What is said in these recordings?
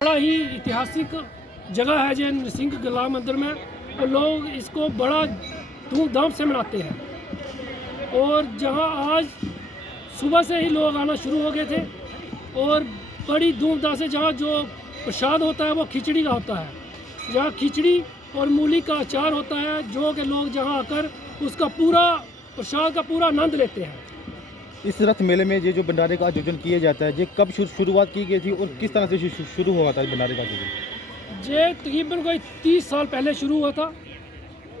बड़ा ही ऐतिहासिक जगह है जो नरसिंह गला मंदिर में, और लोग इसको बड़ा धूमधाम से मनाते हैं। और जहां आज सुबह से ही लोग आना शुरू हो गए थे, और बड़ी धूमधाम से जहां जो प्रसाद होता है वो खिचड़ी का होता है, जहां खिचड़ी और मूली का अचार होता है, जो कि लोग जहां आकर उसका पूरा प्रसाद का पूरा आनंद लेते हैं। इस रथ मेले में ये जो भंडारे का आयोजन किया जाता है, ये कब शुरुआत की गई थी और किस तरह से शुरू हुआ था भंडारे का आयोजन? ये तकरीबन कोई 30 साल पहले शुरू हुआ था,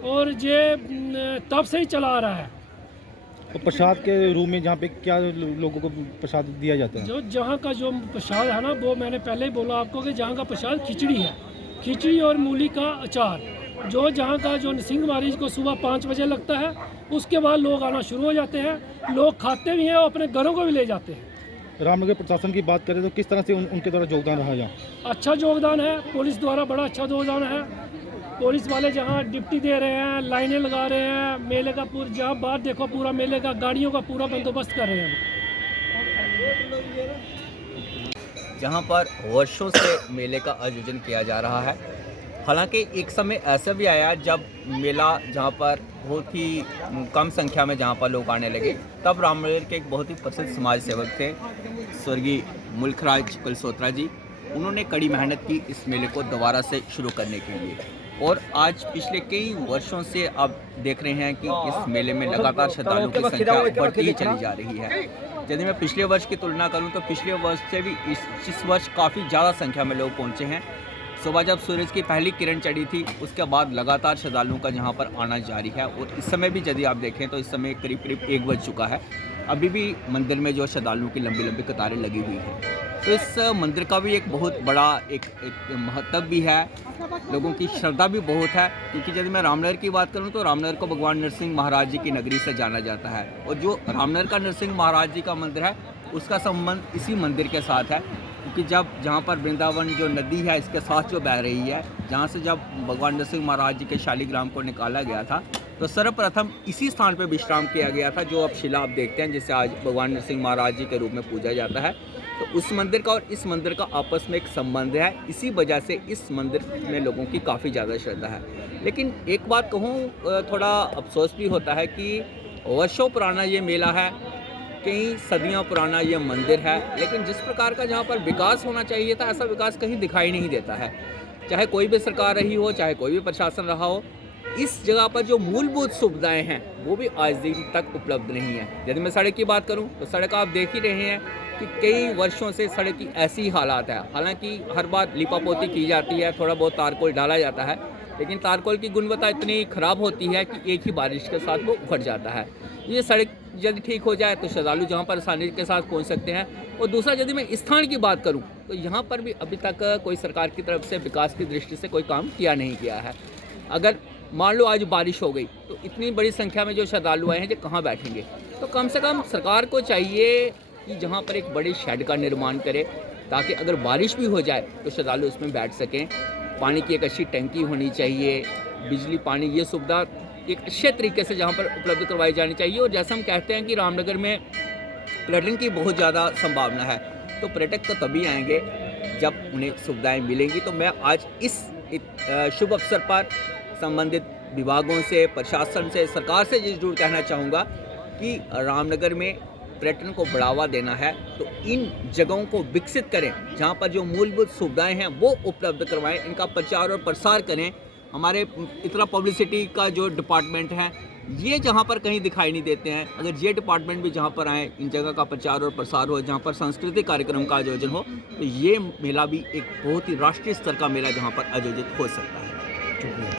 और ये तब से ही चला आ रहा है। तो प्रसाद के रूप में जहाँ पे क्या लोगों को प्रसाद दिया जाता है? जो जहाँ का जो प्रसाद है ना, वो मैंने पहले ही बोला आपको कि जहाँ का प्रसाद खिचड़ी है, खिचड़ी और मूली का अचार, जो जहाँ का जो नरसिंह महाराज को सुबह 5 बजे लगता है, उसके बाद लोग आना शुरू हो जाते हैं। लोग खाते भी हैं और अपने घरों को भी ले जाते हैं। रामनगर प्रशासन की बात करें तो किस तरह से उनके द्वारा योगदान रहा यहाँ? अच्छा योगदान है, पुलिस द्वारा बड़ा अच्छा योगदान है। पुलिस वाले जहाँ ड्यूटी दे रहे हैं, लाइनें लगा रहे हैं, मेले का पूरा जहाँ बाहर देखो पूरा मेले का गाड़ियों का पूरा बंदोबस्त कर रहे हैं। जहाँ पर वर्षों से मेले का आयोजन किया जा रहा है। हालांकि एक समय ऐसा भी आया जब मेला जहाँ पर बहुत ही कम संख्या में जहाँ पर लोग आने लगे, तब रामनगर के एक बहुत ही प्रसिद्ध समाज सेवक थे स्वर्गीय मुल्खराज कुलसोत्रा जी। उन्होंने कड़ी मेहनत की इस मेले को दोबारा से शुरू करने के लिए, और आज पिछले कई वर्षों से अब देख रहे हैं कि इस मेले में लगातार श्रद्धालुओं की संख्या बढ़ती ही चली जा रही है। यदि मैं पिछले वर्ष की तुलना करूं तो पिछले वर्ष से भी इस वर्ष काफ़ी ज़्यादा संख्या में लोग पहुंचे हैं। सुबह जब सूरज की पहली किरण चढ़ी थी, उसके बाद लगातार श्रद्धालुओं का जहां पर आना जारी है, और इस समय भी यदि आप देखें तो इस समय करीब करीब 1 बज चुका है। अभी भी मंदिर में जो श्रद्धालुओं की लंबी लंबी कतारें लगी हुई हैं। तो इस मंदिर का भी एक बहुत बड़ा एक महत्व भी है, लोगों की श्रद्धा भी बहुत है। क्योंकि यदि मैं रामनगर की बात करूं तो रामनगर को भगवान नरसिंह महाराज जी की नगरी से जाना जाता है, और जो रामनगर का नरसिंह महाराज जी का मंदिर है उसका संबंध इसी मंदिर के साथ है। क्योंकि जब जहाँ पर वृंदावन जो नदी है इसके साथ जो बह रही है, जहाँ से जब भगवान नरसिंह महाराज जी के शालिग्राम को निकाला गया था, तो सर्वप्रथम इसी स्थान पर विश्राम किया गया था, जो अब शिला आप देखते हैं, जिसे आज भगवान नरसिंह महाराज जी के रूप में पूजा जाता है। तो उस मंदिर का और इस मंदिर का आपस में एक संबंध है, इसी वजह से इस मंदिर में लोगों की काफ़ी ज़्यादा श्रद्धा है। लेकिन एक बात कहूँ, थोड़ा अफसोस भी होता है कि वर्षों पुराना ये मेला है, कई सदियों पुराना ये मंदिर है, लेकिन जिस प्रकार का जहाँ पर विकास होना चाहिए था, ऐसा विकास कहीं दिखाई नहीं देता है। चाहे कोई भी सरकार रही हो, चाहे कोई भी प्रशासन रहा हो, इस जगह पर जो मूलभूत सुविधाएं हैं वो भी आज दिन तक उपलब्ध नहीं है। यदि मैं सड़क की बात करूं तो सड़क आप देख ही रहे हैं कि कई वर्षों से सड़क की ऐसी हालात है। हालांकि हर बार लिपापोती की जाती है, थोड़ा बहुत तारकोल डाला जाता है, लेकिन तारकोल की गुणवत्ता इतनी ख़राब होती है कि एक ही बारिश के साथ वो उखड़ जाता है। ये सड़क यदि ठीक हो जाए तो श्रद्धालु जहाँ पर आसानी के साथ पहुँच सकते हैं। और दूसरा, यदि मैं स्थान की बात करूँ तो यहाँ पर भी अभी तक कोई सरकार की तरफ से विकास की दृष्टि से कोई काम किया नहीं गया है। अगर मान लो आज बारिश हो गई तो इतनी बड़ी संख्या में जो श्रद्धालु आए हैं, जो कहाँ बैठेंगे? तो कम से कम सरकार को चाहिए कि जहाँ पर एक बड़े शेड का निर्माण करे, ताकि अगर बारिश भी हो जाए तो श्रद्धालु उसमें बैठ सकें। पानी की एक अच्छी टंकी होनी चाहिए, बिजली पानी ये सुविधा एक अच्छे तरीके से जहाँ पर उपलब्ध करवाई जानी चाहिए। और जैसा हम कहते हैं कि रामनगर में पर्यटन की बहुत ज़्यादा संभावना है, तो पर्यटक तो तभी आएंगे जब उन्हें सुविधाएं मिलेंगी। तो मैं आज इस शुभ अवसर पर संबंधित विभागों से, प्रशासन से, सरकार से ये जरूर कहना चाहूँगा कि रामनगर में पर्यटन को बढ़ावा देना है तो इन जगहों को विकसित करें, जहाँ पर जो मूलभूत सुविधाएं हैं वो उपलब्ध करवाएं, इनका प्रचार और प्रसार करें। हमारे इतना पब्लिसिटी का जो डिपार्टमेंट है ये जहाँ पर कहीं दिखाई नहीं देते हैं, अगर ये डिपार्टमेंट भी जहाँ पर आए, इन जगह का प्रचार और प्रसार हो, जहाँ पर सांस्कृतिक कार्यक्रम का आयोजन हो, तो ये मेला भी एक बहुत ही राष्ट्रीय स्तर का मेला जहाँ पर आयोजित हो सकता है।